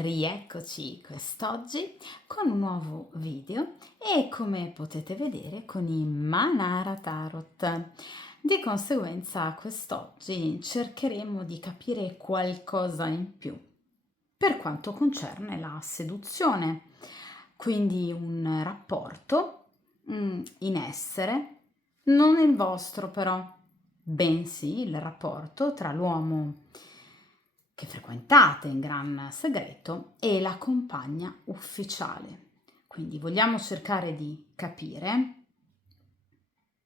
rieccoci quest'oggi con un nuovo video e come potete vedere con i Manara Tarot. Di conseguenza quest'oggi cercheremo di capire qualcosa in più per quanto concerne la seduzione, quindi un rapporto in essere, non il vostro però, bensì il rapporto tra l'uomo che frequentate in gran segreto e la compagna ufficiale. Quindi vogliamo cercare di capire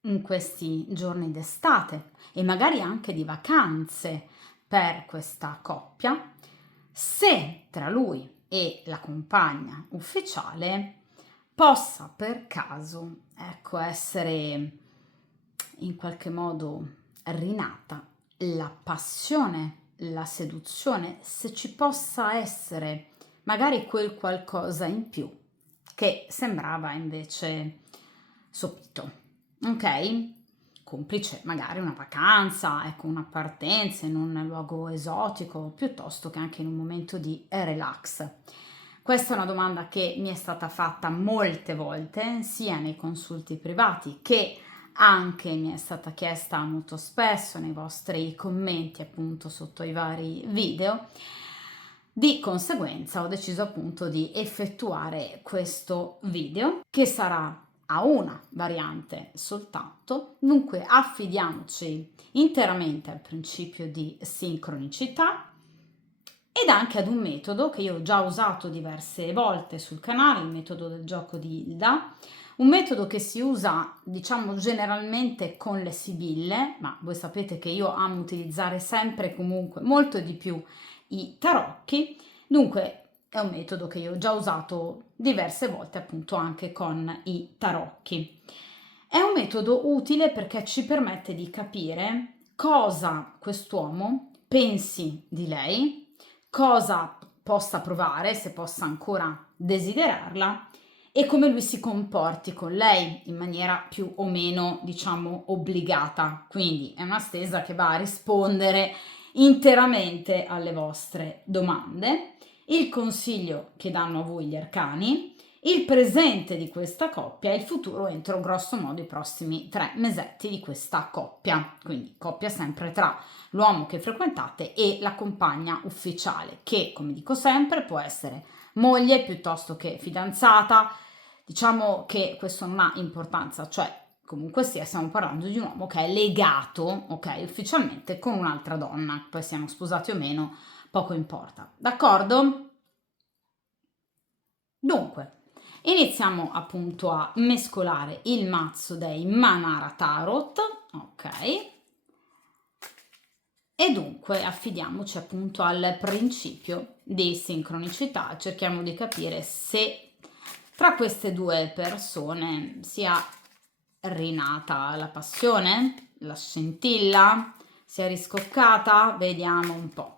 in questi giorni d'estate e magari anche di vacanze per questa coppia, se tra lui e la compagna ufficiale possa per caso, ecco, essere in qualche modo rinata la passione, la seduzione, se ci possa essere magari quel qualcosa in più che sembrava invece sopito, ok? Complice magari una vacanza, ecco, una partenza in un luogo esotico, piuttosto che anche in un momento di relax. Questa è una domanda che mi è stata fatta molte volte, sia nei consulti privati che anche mi è stata chiesta molto spesso nei vostri commenti appunto sotto i vari video. Di conseguenza ho deciso appunto di effettuare questo video che sarà a una variante soltanto, dunque affidiamoci interamente al principio di sincronicità ed anche ad un metodo che io ho già usato diverse volte sul canale, il metodo del gioco di Hilda, un metodo che si usa diciamo generalmente con le sibille, ma voi sapete che io amo utilizzare sempre comunque molto di più i tarocchi, dunque è un metodo che io ho già usato diverse volte appunto anche con i tarocchi. È un metodo utile perché ci permette di capire cosa quest'uomo pensi di lei, cosa possa provare, se possa ancora desiderarla e come lui si comporti con lei in maniera più o meno, diciamo, obbligata. Quindi è una stesa che va a rispondere interamente alle vostre domande, il consiglio che danno a voi gli arcani, il presente di questa coppia e il futuro entro grosso modo i prossimi 3 mesetti di questa coppia, quindi coppia sempre tra l'uomo che frequentate e la compagna ufficiale, che come dico sempre può essere moglie piuttosto che fidanzata, diciamo che questo non ha importanza, cioè comunque sia stiamo parlando di un uomo che è legato, ok, ufficialmente con un'altra donna, poi siamo sposati o meno, poco importa, d'accordo? Dunque, iniziamo appunto a mescolare il mazzo dei Manara Tarot, ok? E dunque affidiamoci appunto al principio di sincronicità, cerchiamo di capire se tra queste due persone sia rinata la passione, la scintilla, si è riscoccata, vediamo un po'.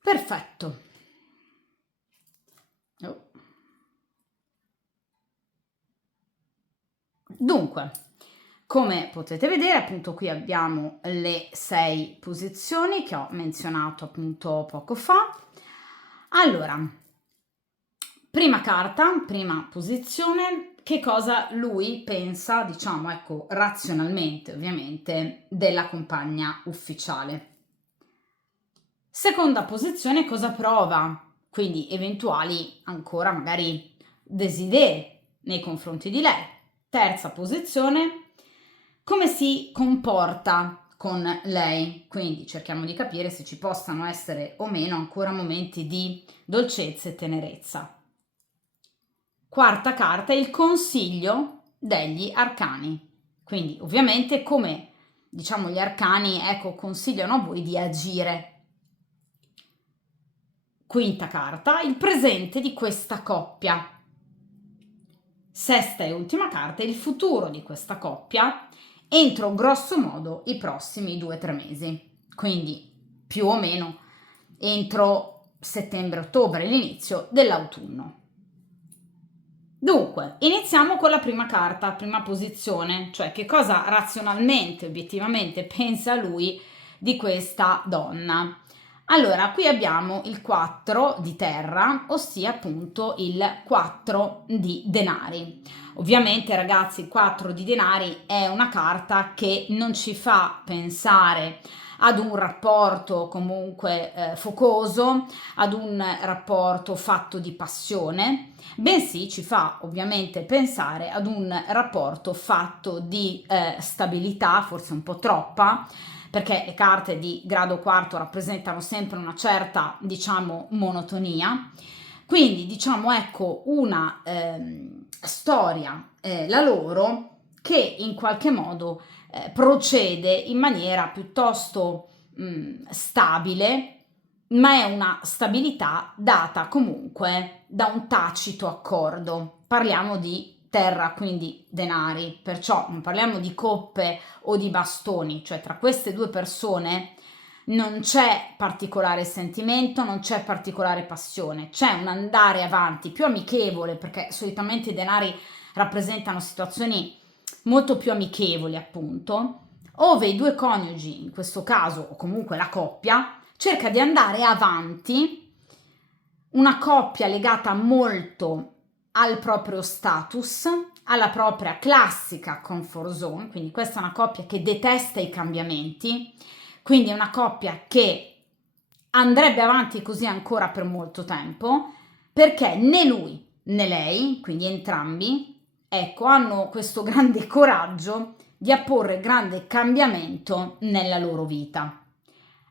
Perfetto. Oh. Dunque, come potete vedere, appunto qui abbiamo le 6 posizioni che ho menzionato appunto poco fa. Allora, prima carta, prima posizione, che cosa lui pensa, diciamo, ecco, razionalmente ovviamente, della compagna ufficiale. Seconda posizione, cosa prova? Quindi eventuali ancora magari desideri nei confronti di lei. Terza posizione, come si comporta con lei, quindi cerchiamo di capire se ci possano essere o meno ancora momenti di dolcezza e tenerezza. Quarta carta, il consiglio degli arcani, quindi ovviamente come diciamo gli arcani, ecco, consigliano a voi di agire. Quinta carta, il presente di questa coppia. Sesta e ultima carta, il futuro di questa coppia entro grosso modo i prossimi 2-3 mesi, quindi più o meno entro settembre-ottobre, l'inizio dell'autunno. Dunque, iniziamo con la prima carta, prima posizione, cioè che cosa razionalmente, obiettivamente pensa lui di questa donna. Allora, qui abbiamo il 4 di terra, ossia appunto il 4 di denari. Ovviamente, ragazzi, il 4 di denari è una carta che non ci fa pensare ad un rapporto comunque focoso, ad un rapporto fatto di passione, bensì ci fa ovviamente pensare ad un rapporto fatto di stabilità, forse un po' troppa, perché le carte di grado quarto rappresentano sempre una certa, diciamo, monotonia. Quindi, diciamo, ecco, una storia, la loro, che in qualche modo procede in maniera piuttosto stabile, ma è una stabilità data comunque da un tacito accordo. Parliamo di terra, quindi denari, perciò non parliamo di coppe o di bastoni, cioè tra queste due persone non c'è particolare sentimento, non c'è particolare passione, c'è un andare avanti più amichevole, perché solitamente i denari rappresentano situazioni molto più amichevoli, appunto, ove i due coniugi, in questo caso, o comunque la coppia, cerca di andare avanti, una coppia legata molto al proprio status, alla propria classica comfort zone, quindi questa è una coppia che detesta i cambiamenti, quindi è una coppia che andrebbe avanti così ancora per molto tempo, perché né lui né lei, quindi entrambi, ecco, hanno questo grande coraggio di apporre grande cambiamento nella loro vita,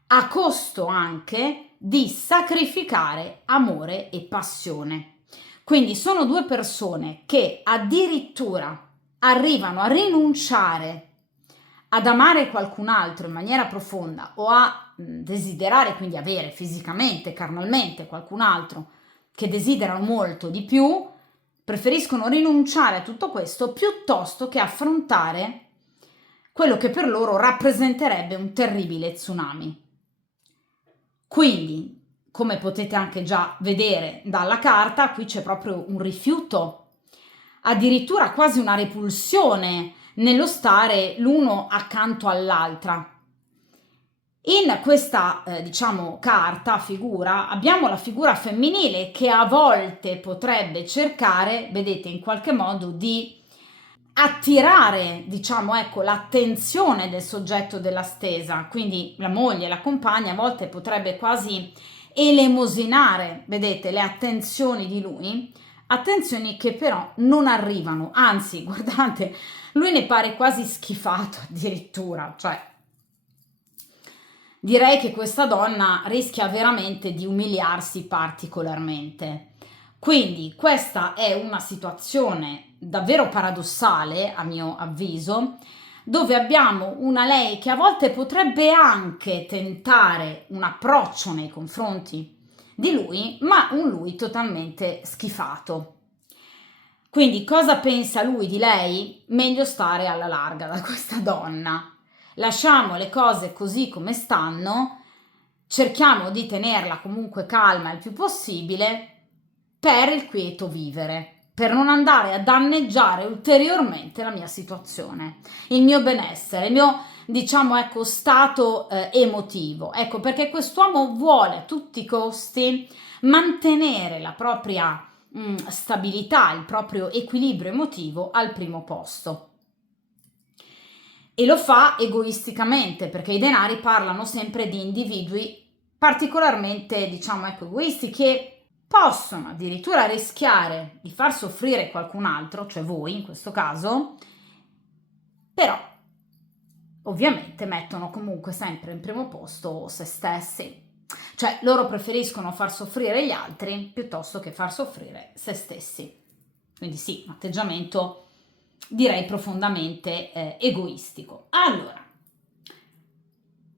a costo anche di sacrificare amore e passione. Quindi sono due persone che addirittura arrivano a rinunciare ad amare qualcun altro in maniera profonda o a desiderare, quindi avere fisicamente, carnalmente qualcun altro che desiderano molto di più, preferiscono rinunciare a tutto questo piuttosto che affrontare quello che per loro rappresenterebbe un terribile tsunami. Quindi, come potete anche già vedere dalla carta, qui c'è proprio un rifiuto, addirittura quasi una repulsione nello stare l'uno accanto all'altra. In questa, diciamo, carta, figura, abbiamo la figura femminile che a volte potrebbe cercare, vedete, in qualche modo di attirare, diciamo, ecco, l'attenzione del soggetto della stesa, quindi la moglie, la compagna, a volte potrebbe quasi elemosinare, vedete, le attenzioni di lui, attenzioni che però non arrivano, anzi, guardate, lui ne pare quasi schifato addirittura, cioè direi che questa donna rischia veramente di umiliarsi particolarmente. Quindi questa è una situazione davvero paradossale, a mio avviso, dove abbiamo una lei che a volte potrebbe anche tentare un approccio nei confronti di lui, ma un lui totalmente schifato. Quindi cosa pensa lui di lei? Meglio stare alla larga da questa donna. Lasciamo le cose così come stanno, cerchiamo di tenerla comunque calma il più possibile per il quieto vivere, per non andare a danneggiare ulteriormente la mia situazione, il mio benessere, il mio, diciamo, ecco, stato emotivo. Ecco, perché quest'uomo vuole a tutti i costi mantenere la propria stabilità, il proprio equilibrio emotivo al primo posto. E lo fa egoisticamente, perché i denari parlano sempre di individui particolarmente, diciamo, ecco, egoisti, che possono addirittura rischiare di far soffrire qualcun altro, cioè voi in questo caso, però ovviamente mettono comunque sempre in primo posto se stessi. Cioè loro preferiscono far soffrire gli altri piuttosto che far soffrire se stessi. Quindi sì, un atteggiamento direi profondamente egoistico. Allora,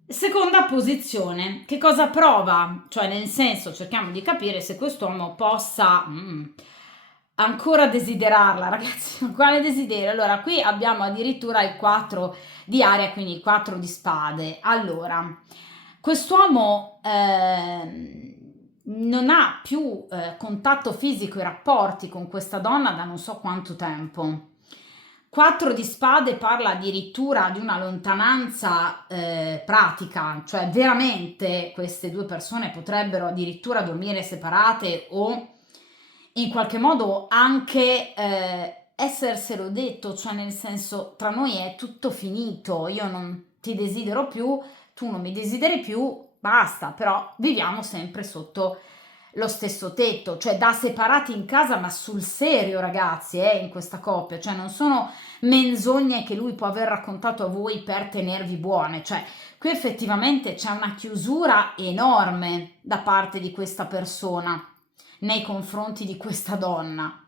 seconda posizione, che cosa prova? Cioè nel senso cerchiamo di capire se quest'uomo possa ancora desiderarla, ragazzi, ma quale desiderio? Allora qui abbiamo addirittura il 4 di aria, quindi il 4 di spade. Allora, quest'uomo non ha più contatto fisico e rapporti con questa donna da non so quanto tempo. 4 di spade parla addirittura di una lontananza pratica, cioè veramente queste due persone potrebbero addirittura dormire separate o in qualche modo anche esserselo detto, cioè nel senso tra noi è tutto finito, io non ti desidero più, tu non mi desideri più, basta, però viviamo sempre sotto lo stesso tetto, cioè da separati in casa, ma sul serio, ragazzi, in questa coppia, cioè non sono menzogne che lui può aver raccontato a voi per tenervi buone, cioè qui effettivamente c'è una chiusura enorme da parte di questa persona nei confronti di questa donna.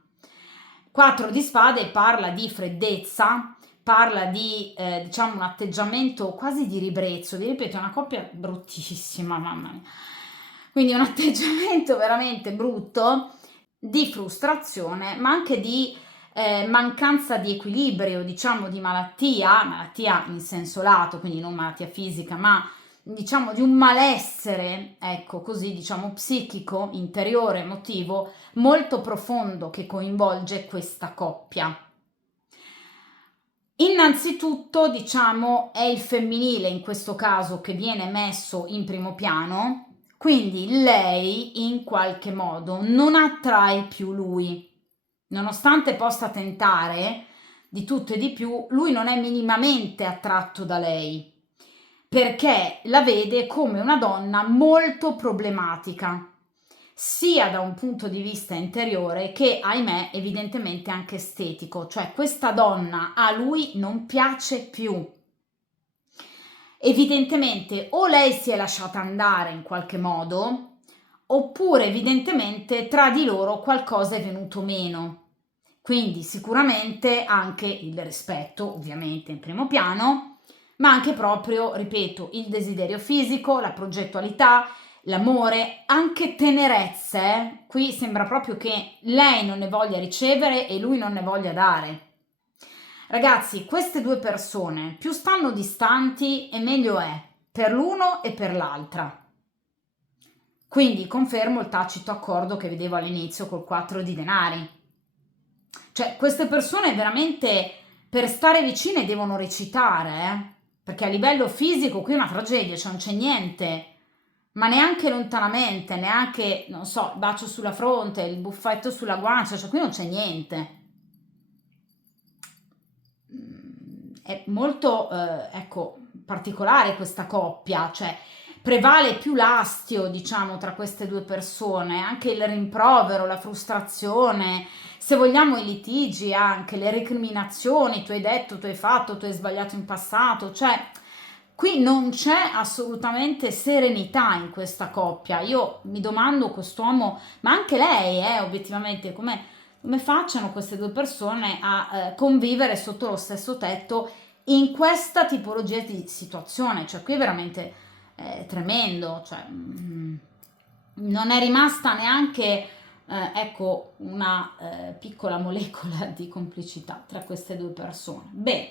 4 di spade parla di freddezza, parla di diciamo un atteggiamento quasi di ribrezzo, vi ripeto, è una coppia bruttissima, mamma mia. Quindi un atteggiamento veramente brutto di frustrazione, ma anche di mancanza di equilibrio, diciamo di malattia in senso lato, quindi non malattia fisica, ma diciamo di un malessere, ecco così, diciamo psichico, interiore, emotivo, molto profondo che coinvolge questa coppia. Innanzitutto, diciamo, è il femminile in questo caso che viene messo in primo piano, quindi lei in qualche modo non attrae più lui. Nonostante possa tentare di tutto e di più, lui non è minimamente attratto da lei, perché la vede come una donna molto problematica, sia da un punto di vista interiore che, ahimè, evidentemente anche estetico, cioè questa donna a lui non piace più. Evidentemente o lei si è lasciata andare in qualche modo, oppure evidentemente tra di loro qualcosa è venuto meno. Quindi sicuramente anche il rispetto, ovviamente in primo piano, ma anche proprio, ripeto, il desiderio fisico, la progettualità, l'amore, anche tenerezze. Qui sembra proprio che lei non ne voglia ricevere e lui non ne voglia dare. Ragazzi, queste due persone più stanno distanti e meglio è per l'uno e per l'altra. Quindi confermo il tacito accordo che vedevo all'inizio col 4 di denari. Cioè, queste persone veramente per stare vicine devono recitare, perché a livello fisico qui è una tragedia, cioè non c'è niente, ma neanche lontanamente, neanche, non so, il bacio sulla fronte, il buffetto sulla guancia, cioè qui non c'è niente. È molto, ecco, particolare questa coppia, cioè prevale più l'astio, diciamo, tra queste due persone, anche il rimprovero, la frustrazione, se vogliamo i litigi, anche le recriminazioni, tu hai detto, tu hai fatto, tu hai sbagliato in passato, cioè qui non c'è assolutamente serenità in questa coppia. Io mi domando quest'uomo, ma anche lei, obiettivamente, come facciano queste due persone a convivere sotto lo stesso tetto in questa tipologia di situazione? Cioè qui è veramente tremendo, cioè, non è rimasta neanche ecco una piccola molecola di complicità tra queste due persone. Bene,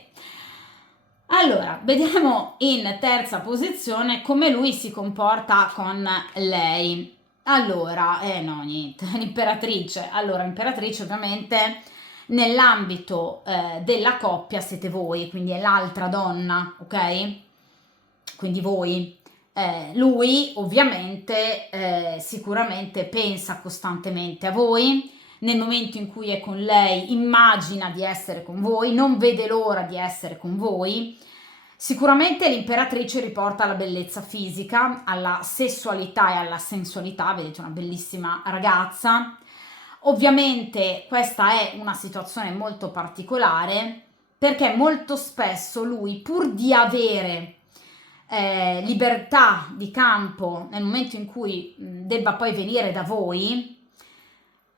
allora vediamo in terza posizione come lui si comporta con lei. Allora, no, niente, l'imperatrice. Allora, imperatrice ovviamente nell'ambito della coppia siete voi, quindi è l'altra donna, ok? Quindi voi. Lui ovviamente sicuramente pensa costantemente a voi, nel momento in cui è con lei immagina di essere con voi, non vede l'ora di essere con voi, Sicuramente l'imperatrice riporta alla bellezza fisica, alla sessualità e alla sensualità, vedete una bellissima ragazza. Ovviamente questa è una situazione molto particolare perché molto spesso lui, pur di avere libertà di campo nel momento in cui debba poi venire da voi,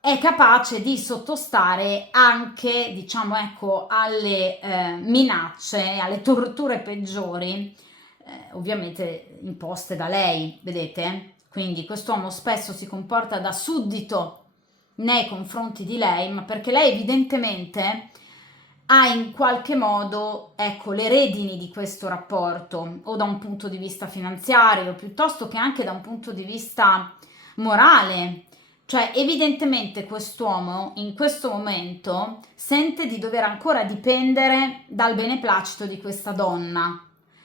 è capace di sottostare anche, diciamo, ecco, alle minacce, alle torture peggiori, ovviamente imposte da lei, vedete? Quindi quest'uomo spesso si comporta da suddito nei confronti di lei, ma perché lei evidentemente ha in qualche modo, ecco, le redini di questo rapporto, o da un punto di vista finanziario, piuttosto che anche da un punto di vista morale. Cioè, evidentemente quest'uomo in questo momento sente di dover ancora dipendere dal beneplacito di questa donna.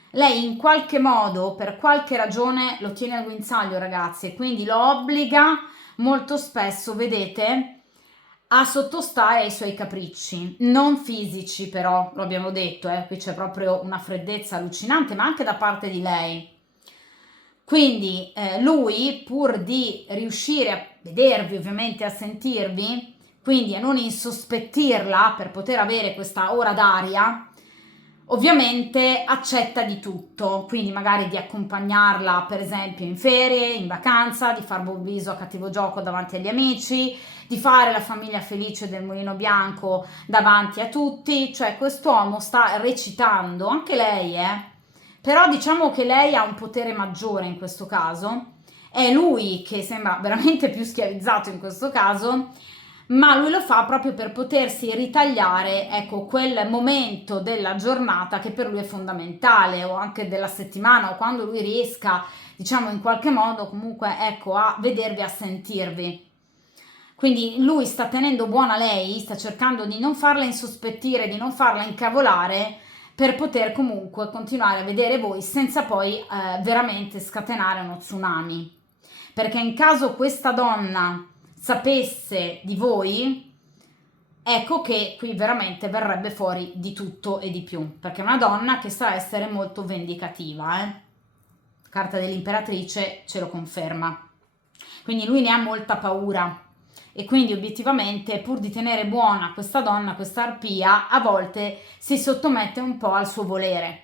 Lei in qualche modo, per qualche ragione, lo tiene al guinzaglio, ragazzi, e quindi lo obbliga molto spesso, vedete, a sottostare ai suoi capricci, non fisici però, lo abbiamo detto, qui c'è proprio una freddezza allucinante, ma anche da parte di lei. Quindi lui, pur di riuscire a vedervi, ovviamente a sentirvi, quindi a non insospettirla per poter avere questa ora d'aria, ovviamente accetta di tutto, quindi magari di accompagnarla per esempio in ferie, in vacanza, di far buon viso a cattivo gioco davanti agli amici, di fare la famiglia felice del Mulino Bianco davanti a tutti, cioè quest'uomo sta recitando, anche lei, però diciamo che lei ha un potere maggiore in questo caso, è lui che sembra veramente più schiavizzato in questo caso, ma lui lo fa proprio per potersi ritagliare, ecco, quel momento della giornata che per lui è fondamentale, o anche della settimana, o quando lui riesca, diciamo, in qualche modo comunque, ecco, a vedervi, a sentirvi. Quindi lui sta tenendo buona lei, sta cercando di non farla insospettire, di non farla incavolare, per poter comunque continuare a vedere voi senza poi veramente scatenare uno tsunami. Perché in caso questa donna sapesse di voi, ecco che qui veramente verrebbe fuori di tutto e di più, perché è una donna che sa essere molto vendicativa, Carta dell'imperatrice ce lo conferma. Quindi lui ne ha molta paura e quindi obiettivamente pur di tenere buona questa donna, questa arpia, a volte si sottomette un po' al suo volere,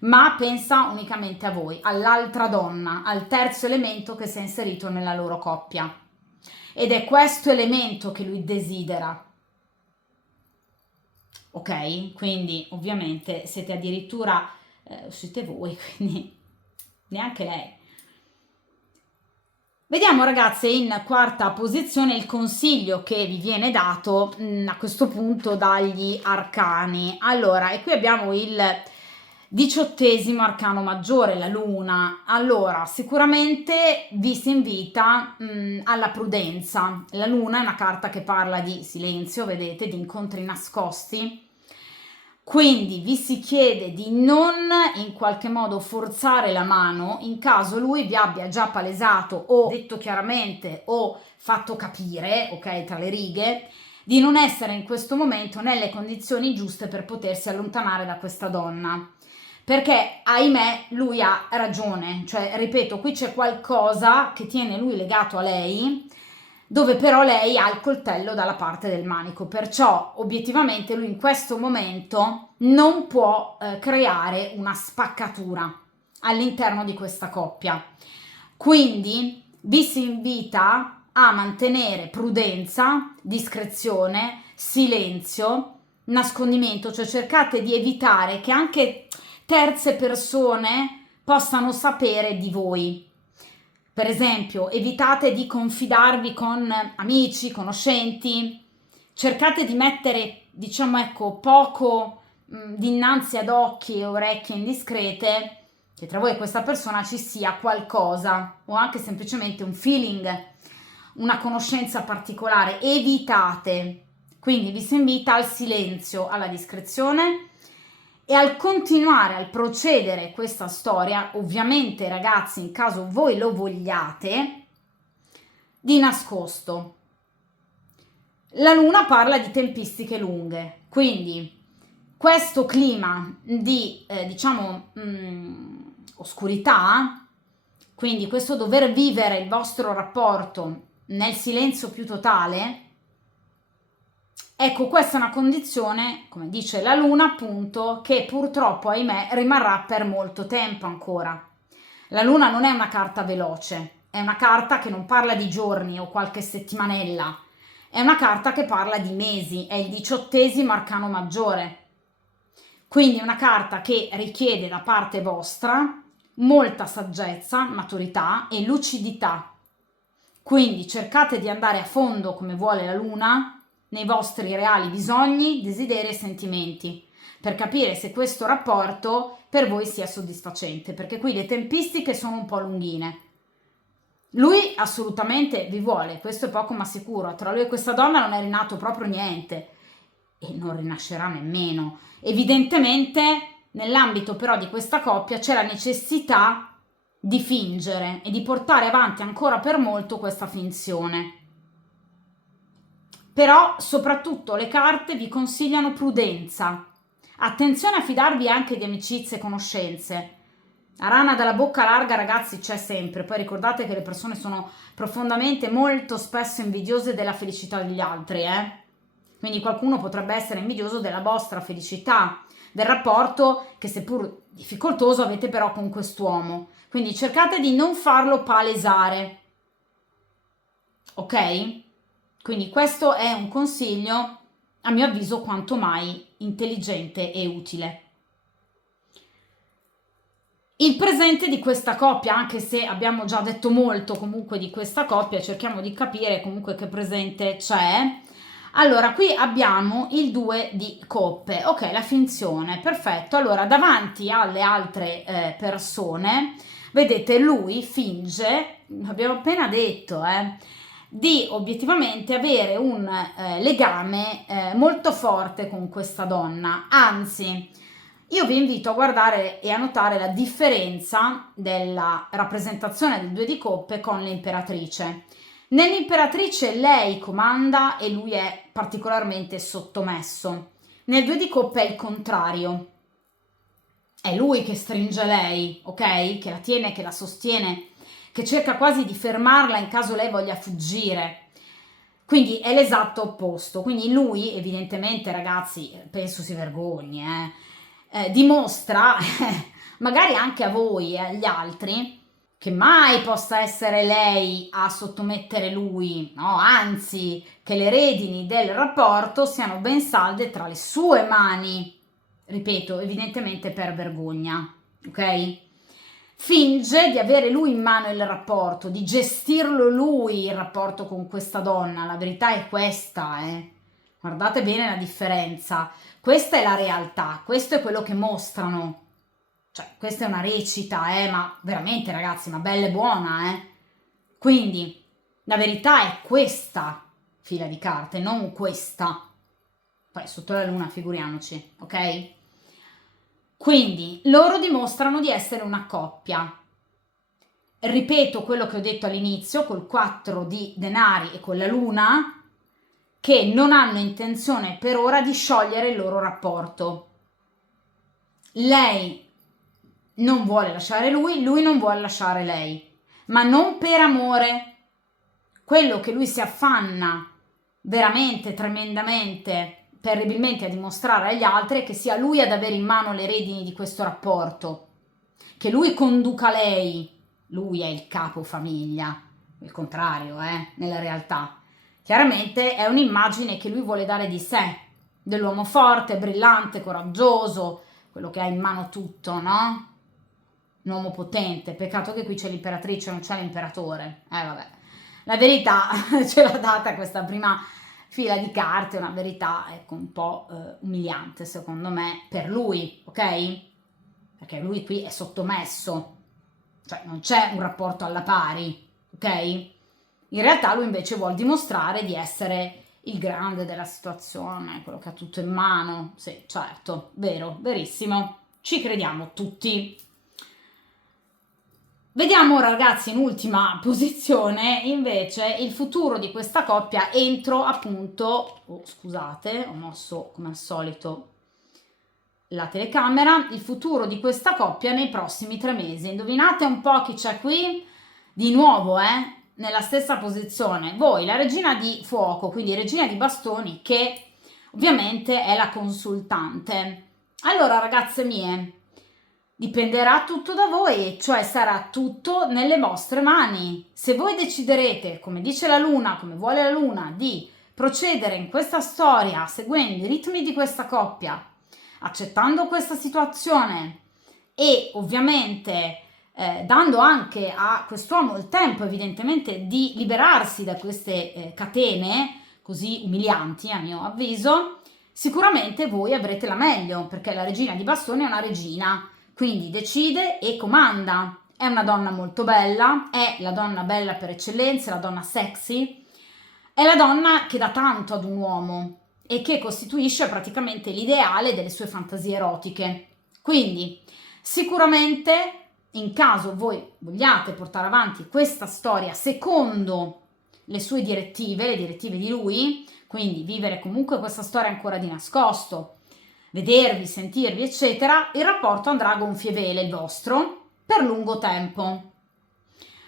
ma pensa unicamente a voi, all'altra donna, al terzo elemento che si è inserito nella loro coppia. Ed è questo elemento che lui desidera. Ok? Quindi ovviamente siete addirittura uscite voi, quindi neanche lei. Vediamo ragazze in quarta posizione il consiglio che vi viene dato a questo punto dagli arcani. Allora, e qui abbiamo il 18° arcano maggiore, la luna. Allora, sicuramente vi si invita alla prudenza. La luna è una carta che parla di silenzio, vedete, di incontri nascosti. Quindi vi si chiede di non in qualche modo forzare la mano in caso lui vi abbia già palesato o detto chiaramente o fatto capire, ok, tra le righe, di non essere in questo momento nelle condizioni giuste per potersi allontanare da questa donna. Perché, ahimè, lui ha ragione, cioè, ripeto, qui c'è qualcosa che tiene lui legato a lei, dove però lei ha il coltello dalla parte del manico, perciò obiettivamente lui in questo momento non può creare una spaccatura all'interno di questa coppia. Quindi vi si invita a mantenere prudenza, discrezione, silenzio, nascondimento, cioè cercate di evitare che anche terze persone possano sapere di voi. Per esempio, evitate di confidarvi con amici, conoscenti, cercate di mettere, diciamo ecco, poco dinanzi ad occhi e orecchie indiscrete che tra voi e questa persona ci sia qualcosa o anche semplicemente un feeling, una conoscenza particolare. Evitate. Quindi vi si invita al silenzio, alla discrezione e al continuare, al procedere questa storia, ovviamente ragazzi, in caso voi lo vogliate, di nascosto. La luna parla di tempistiche lunghe, quindi questo clima di, diciamo, oscurità, quindi questo dover vivere il vostro rapporto nel silenzio più totale, ecco, questa è una condizione, come dice la luna, appunto, che purtroppo, ahimè, rimarrà per molto tempo ancora. La luna non è una carta veloce, è una carta che non parla di giorni o qualche settimanella, è una carta che parla di mesi, è il 18° arcano maggiore. Quindi è una carta che richiede da parte vostra molta saggezza, maturità e lucidità. Quindi cercate di andare a fondo, come vuole la luna, nei vostri reali bisogni, desideri e sentimenti, per capire se questo rapporto per voi sia soddisfacente, perché qui le tempistiche sono un po' lunghine. Lui assolutamente vi vuole, questo è poco ma sicuro. Tra lui e questa donna non è rinato proprio niente e non rinascerà nemmeno. Evidentemente nell'ambito però di questa coppia c'è la necessità di fingere e di portare avanti ancora per molto questa finzione. Però soprattutto le carte vi consigliano prudenza. Attenzione a fidarvi anche di amicizie e conoscenze. La rana dalla bocca larga, ragazzi, c'è sempre. Poi ricordate che le persone sono profondamente, molto spesso invidiose della felicità degli altri, Quindi qualcuno potrebbe essere invidioso della vostra felicità, del rapporto che seppur difficoltoso avete però con quest'uomo. Quindi cercate di non farlo palesare. Ok? Quindi questo è un consiglio, a mio avviso, quanto mai intelligente e utile. Il presente di questa coppia, anche se abbiamo già detto molto comunque di questa coppia, cerchiamo di capire comunque che presente c'è. Allora, qui abbiamo il 2 di coppe, ok, la finzione, perfetto. Allora, davanti alle altre persone, vedete, lui finge, abbiamo appena detto, di obiettivamente avere un legame molto forte con questa donna, anzi io vi invito a guardare e a notare la differenza della rappresentazione del 2 di coppe con l'imperatrice. Nell'imperatrice lei comanda e lui è particolarmente sottomesso. Nel 2 di coppe è il contrario. È lui che stringe lei, ok? Che la tiene, che la sostiene, che cerca quasi di fermarla in caso lei voglia fuggire. Quindi è l'esatto opposto. Quindi lui, evidentemente, ragazzi, penso si vergogni, dimostra, magari anche a voi e agli altri, che mai possa essere lei a sottomettere lui, no? Anzi, che le redini del rapporto siano ben salde tra le sue mani. Ripeto, evidentemente per vergogna, ok? Finge di avere lui in mano il rapporto, di gestirlo lui il rapporto con questa donna. La verità è questa, Guardate bene la differenza. Questa è la realtà, questo è quello che mostrano. Cioè, questa è una recita, ma veramente, ragazzi, ma bella e buona, Quindi, la verità è questa fila di carte, non questa. Poi sotto la luna, figuriamoci, ok? Quindi loro dimostrano di essere una coppia. Ripeto quello che ho detto all'inizio col 4 di denari e con la luna, che non hanno intenzione per ora di sciogliere il loro rapporto. Lei non vuole lasciare lui non vuole lasciare lei, ma non per amore. Quello che lui si affanna veramente, tremendamente, terribilmente a dimostrare agli altri è che sia lui ad avere in mano le redini di questo rapporto, che lui conduca lei, lui è il capo famiglia, il contrario, nella realtà. Chiaramente è un'immagine che lui vuole dare di sé, dell'uomo forte, brillante, coraggioso, quello che ha in mano tutto, no? Un uomo potente, peccato che qui c'è l'imperatrice, non c'è l'imperatore, vabbè. La verità ce l'ha data questa prima fila di carte, una verità ecco un po' umiliante secondo me per lui, ok? Perché lui qui è sottomesso, cioè non c'è un rapporto alla pari, ok? In realtà lui invece vuol dimostrare di essere il grande della situazione, quello che ha tutto in mano, sì, certo, vero, verissimo, ci crediamo tutti. Vediamo ora, ragazzi, in ultima posizione invece il futuro di questa coppia entro appunto, scusate, ho mosso come al solito la telecamera, il futuro di questa coppia nei prossimi 3 mesi. Indovinate un po' chi c'è qui? Di nuovo, nella stessa posizione. Voi, la regina di fuoco, quindi regina di bastoni, che ovviamente è la consultante. Allora, ragazze mie, dipenderà tutto da voi, cioè sarà tutto nelle vostre mani. Se voi deciderete, come dice la luna, come vuole la luna, di procedere in questa storia seguendo i ritmi di questa coppia, accettando questa situazione e ovviamente dando anche a quest'uomo il tempo evidentemente di liberarsi da queste catene così umilianti a mio avviso, sicuramente voi avrete la meglio, perché la regina di bastoni è una regina, quindi decide e comanda. È una donna molto bella, è la donna bella per eccellenza, la donna sexy, è la donna che dà tanto ad un uomo e che costituisce praticamente l'ideale delle sue fantasie erotiche. Quindi sicuramente in caso voi vogliate portare avanti questa storia secondo le sue direttive, le direttive di lui, quindi vivere comunque questa storia ancora di nascosto, vedervi, sentirvi, eccetera, il rapporto andrà a gonfie vele il vostro per lungo tempo.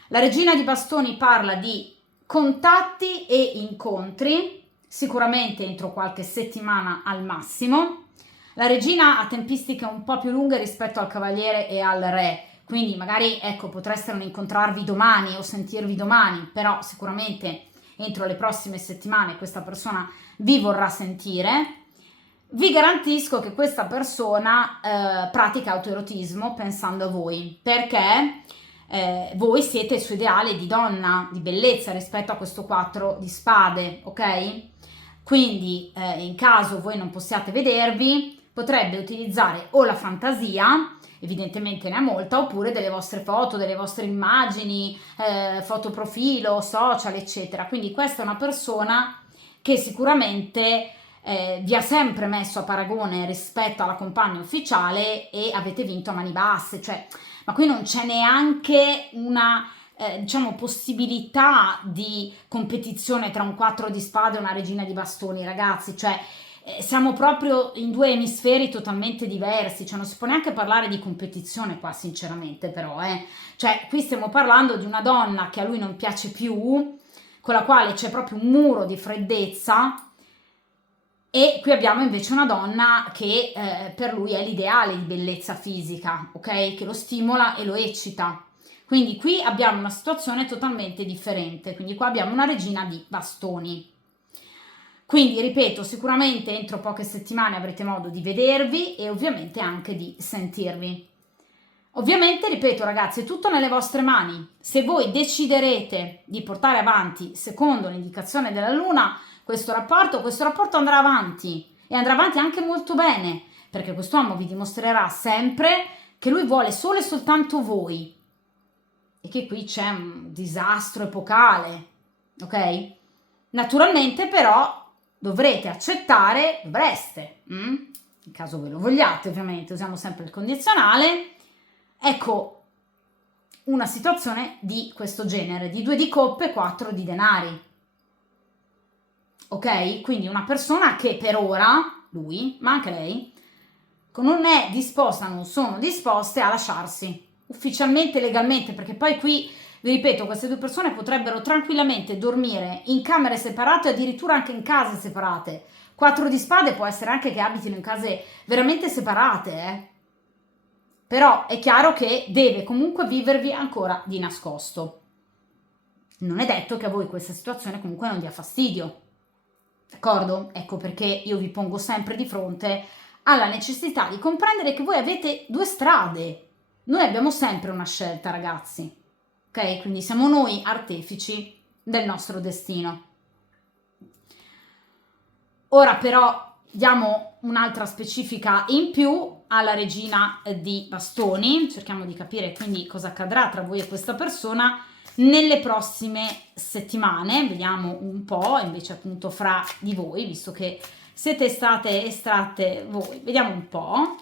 La regina di bastoni parla di contatti e incontri, sicuramente entro qualche settimana al massimo. La regina ha tempistiche un po' più lunghe rispetto al cavaliere e al re, quindi magari ecco potreste non incontrarvi domani o sentirvi domani, però sicuramente entro le prossime settimane questa persona vi vorrà sentire. Vi garantisco che questa persona pratica autoerotismo pensando a voi, perché voi siete il suo ideale di donna, di bellezza rispetto a questo 4 di spade, ok? Quindi in caso voi non possiate vedervi, potrebbe utilizzare o la fantasia, evidentemente ne ha molta, oppure delle vostre foto, delle vostre immagini, foto profilo, social, eccetera. Quindi questa è una persona che sicuramente vi ha sempre messo a paragone rispetto alla compagna ufficiale e avete vinto a mani basse, cioè, ma qui non c'è neanche una diciamo possibilità di competizione tra un 4 di spade e una regina di bastoni, ragazzi, cioè siamo proprio in due emisferi totalmente diversi, cioè non si può neanche parlare di competizione qua sinceramente però, cioè qui stiamo parlando di una donna che a lui non piace più, con la quale c'è proprio un muro di freddezza, e qui abbiamo invece una donna che per lui è l'ideale di bellezza fisica, ok? Che lo stimola e lo eccita. Quindi qui abbiamo una situazione totalmente differente, quindi qua abbiamo una regina di bastoni. Quindi, ripeto, sicuramente entro poche settimane avrete modo di vedervi e ovviamente anche di sentirvi. Ovviamente, ripeto ragazzi, è tutto nelle vostre mani. Se voi deciderete di portare avanti, secondo l'indicazione della Luna, questo rapporto andrà avanti e andrà avanti anche molto bene, perché quest'uomo vi dimostrerà sempre che lui vuole solo e soltanto voi e che qui c'è un disastro epocale, ok? Naturalmente però dovrete accettare, in caso ve lo vogliate ovviamente, usiamo sempre il condizionale, ecco una situazione di questo genere, di 2 di coppe, 4 di denari. Ok? Quindi una persona che per ora, lui, ma anche lei, non è disposta, non sono disposte a lasciarsi ufficialmente, legalmente, perché poi qui, vi ripeto, queste due persone potrebbero tranquillamente dormire in camere separate, addirittura anche in case separate. 4 di spade può essere anche che abitino in case veramente separate, Però è chiaro che deve comunque vivervi ancora di nascosto. Non è detto che a voi questa situazione comunque non dia fastidio. D'accordo? Ecco perché io vi pongo sempre di fronte alla necessità di comprendere che voi avete 2 strade. Noi abbiamo sempre una scelta, ragazzi. Ok? Quindi siamo noi artefici del nostro destino. Ora però diamo un'altra specifica in più alla regina di bastoni, cerchiamo di capire quindi cosa accadrà tra voi e questa persona nelle prossime settimane, vediamo un po' invece appunto fra di voi, visto che siete state estratte voi, vediamo un po'.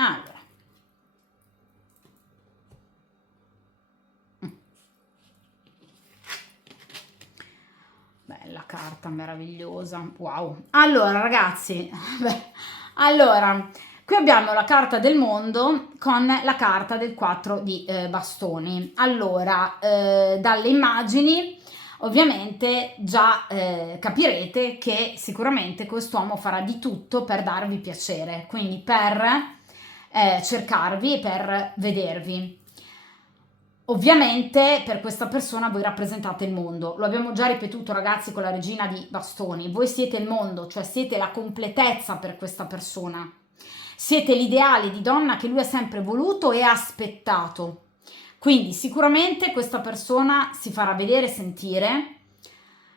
Allora, carta meravigliosa, wow. Allora ragazzi, allora, qui abbiamo la carta del mondo con la carta del 4 di bastoni. Allora, dalle immagini ovviamente già capirete che sicuramente quest'uomo farà di tutto per darvi piacere, quindi per cercarvi e per vedervi. Ovviamente per questa persona voi rappresentate il mondo, lo abbiamo già ripetuto ragazzi con la regina di bastoni, voi siete il mondo, cioè siete la completezza per questa persona, siete l'ideale di donna che lui ha sempre voluto e aspettato, quindi sicuramente questa persona si farà vedere e sentire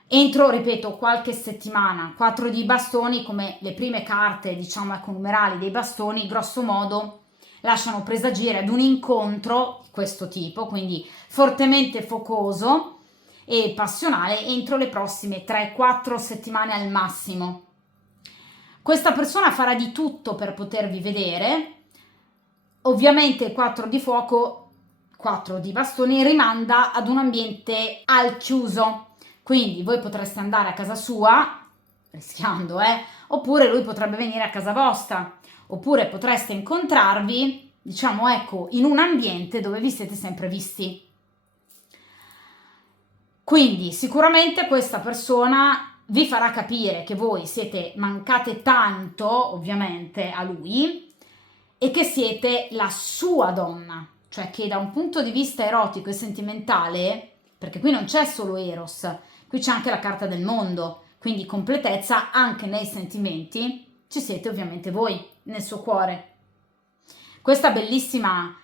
entro, ripeto, qualche settimana. 4 di bastoni, come le prime carte diciamo ecco numerali dei bastoni, grosso modo lasciano presagire ad un incontro di questo tipo, quindi fortemente focoso e passionale entro le prossime 3-4 settimane al massimo. Questa persona farà di tutto per potervi vedere, ovviamente 4 di fuoco, 4 di bastoni rimanda ad un ambiente al chiuso, quindi voi potreste andare a casa sua, rischiando, oppure lui potrebbe venire a casa vostra, oppure potreste incontrarvi, diciamo ecco, in un ambiente dove vi siete sempre visti. Quindi sicuramente questa persona vi farà capire che voi siete mancate tanto, ovviamente, a lui e che siete la sua donna, cioè che da un punto di vista erotico e sentimentale, perché qui non c'è solo Eros, qui c'è anche la carta del mondo, quindi completezza anche nei sentimenti, ci siete ovviamente voi nel suo cuore. Questa bellissima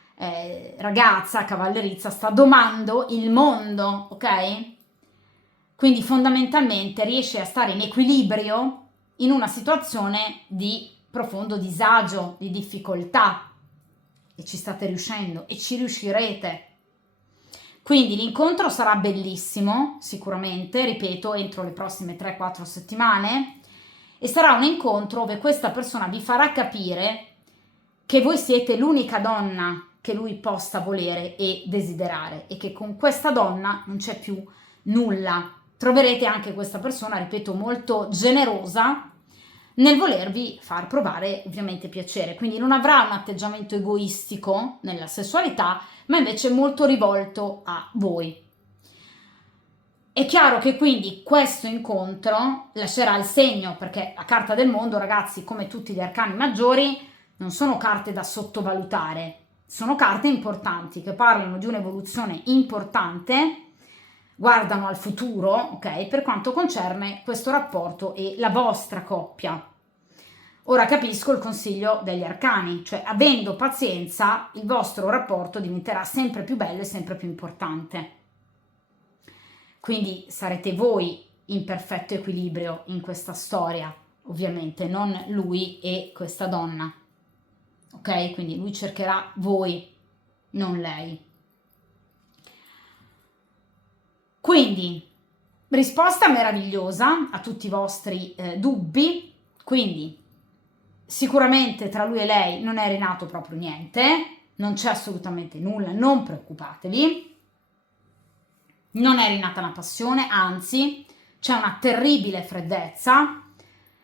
ragazza cavallerizza sta domando il mondo, ok? Quindi fondamentalmente riesce a stare in equilibrio in una situazione di profondo disagio, di difficoltà, e ci state riuscendo e ci riuscirete. Quindi l'incontro sarà bellissimo, sicuramente, ripeto, entro le prossime 3-4 settimane, e sarà un incontro dove questa persona vi farà capire che voi siete l'unica donna che lui possa volere e desiderare e che con questa donna non c'è più nulla. Troverete anche questa persona, ripeto, molto generosa nel volervi far provare ovviamente piacere, quindi non avrà un atteggiamento egoistico nella sessualità, ma invece molto rivolto a voi. È chiaro che quindi questo incontro lascerà il segno, perché la carta del mondo, ragazzi, come tutti gli arcani maggiori, non sono carte da sottovalutare, sono carte importanti che parlano di un'evoluzione importante, guardano al futuro, ok, per quanto concerne questo rapporto e la vostra coppia. Ora capisco il consiglio degli arcani, cioè avendo pazienza il vostro rapporto diventerà sempre più bello e sempre più importante. Quindi sarete voi in perfetto equilibrio in questa storia, ovviamente, non lui e questa donna. Ok? Quindi lui cercherà voi, non lei. Quindi, risposta meravigliosa a tutti i vostri dubbi. Quindi, sicuramente tra lui e lei non è rinato proprio niente, non c'è assolutamente nulla, non preoccupatevi. Non è rinata una passione, anzi, c'è una terribile freddezza,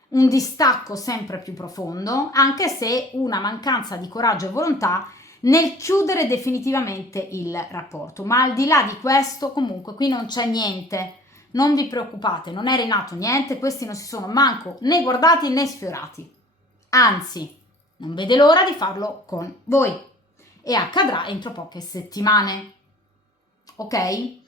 un distacco sempre più profondo, anche se una mancanza di coraggio e volontà nel chiudere definitivamente il rapporto. Ma al di là di questo, comunque, qui non c'è niente. Non vi preoccupate, non è rinato niente, questi non si sono manco né guardati né sfiorati. Anzi, non vede l'ora di farlo con voi. E accadrà entro poche settimane. Ok?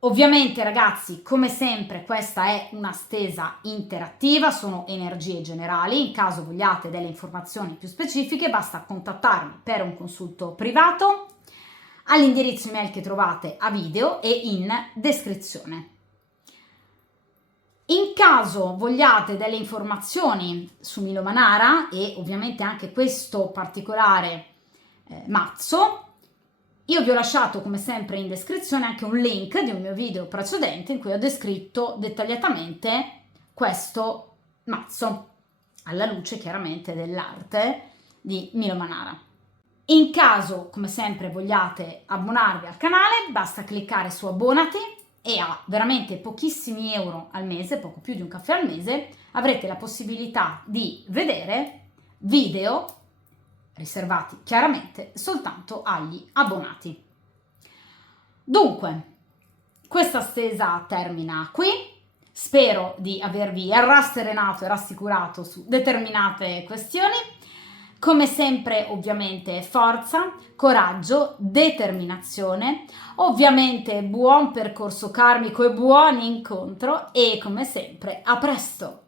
Ovviamente ragazzi, come sempre, questa è una stesa interattiva, sono energie generali, in caso vogliate delle informazioni più specifiche basta contattarmi per un consulto privato all'indirizzo email che trovate a video e in descrizione. In caso vogliate delle informazioni su Milo Manara e ovviamente anche questo particolare mazzo, io vi ho lasciato come sempre in descrizione anche un link di un mio video precedente in cui ho descritto dettagliatamente questo mazzo, alla luce chiaramente dell'arte di Milo Manara. In caso, come sempre, vogliate abbonarvi al canale, basta cliccare su abbonati e a veramente pochissimi euro al mese, poco più di un caffè al mese, avrete la possibilità di vedere video riservati chiaramente soltanto agli abbonati. Dunque, questa stesa termina qui. Spero di avervi rasserenato e rassicurato su determinate questioni. Come sempre, ovviamente, forza, coraggio, determinazione, ovviamente buon percorso karmico e buon incontro e come sempre, a presto!